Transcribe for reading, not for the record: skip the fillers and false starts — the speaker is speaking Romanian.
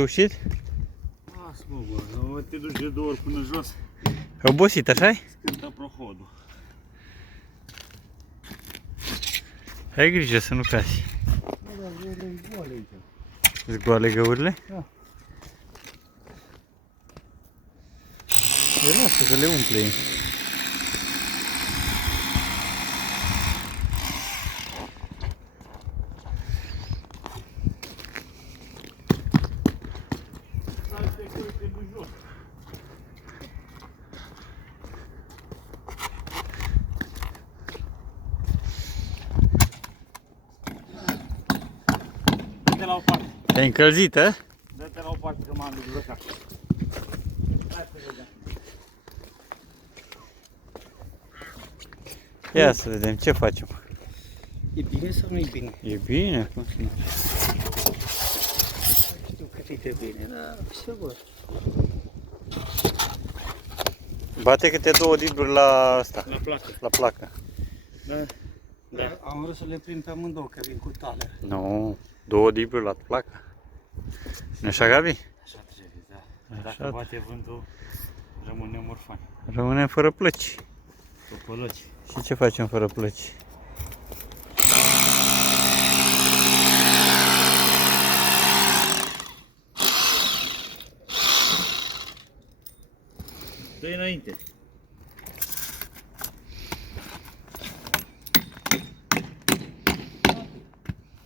Reușit? Lasă-mă, bă, te duci de 2 ori până jos. Obosit, așa-i? Scântă prohodul. Ai grijă să nu casi. Bă, dar găurile goale aici. Îți goale găurile? Da. E lasă să le umple ei. Stai pe care te duci jos. Dă-te la o parte. Te-ai încălzit, a? Dă-te la o parte că m-am dezbrăcat. Hai să vedem. Ia să vedem ce facem. E bine sau nu e bine? E bine? Cum să nu? Știu că e bine, dar ce vor? Bate câte 2 dibluri la asta, La placă. la placă. Da. Da. Am vrut să le prind pe amândouă, că vin cu tale. Nu, 2 dibluri la placă. Nu așa, Gabi? Așa trebuie, da. Așa. Dacă bate vântul, rămânem orfani. Rămânem fără plăci. Topălăci. Și ce facem fără plăci? Dă-i înainte.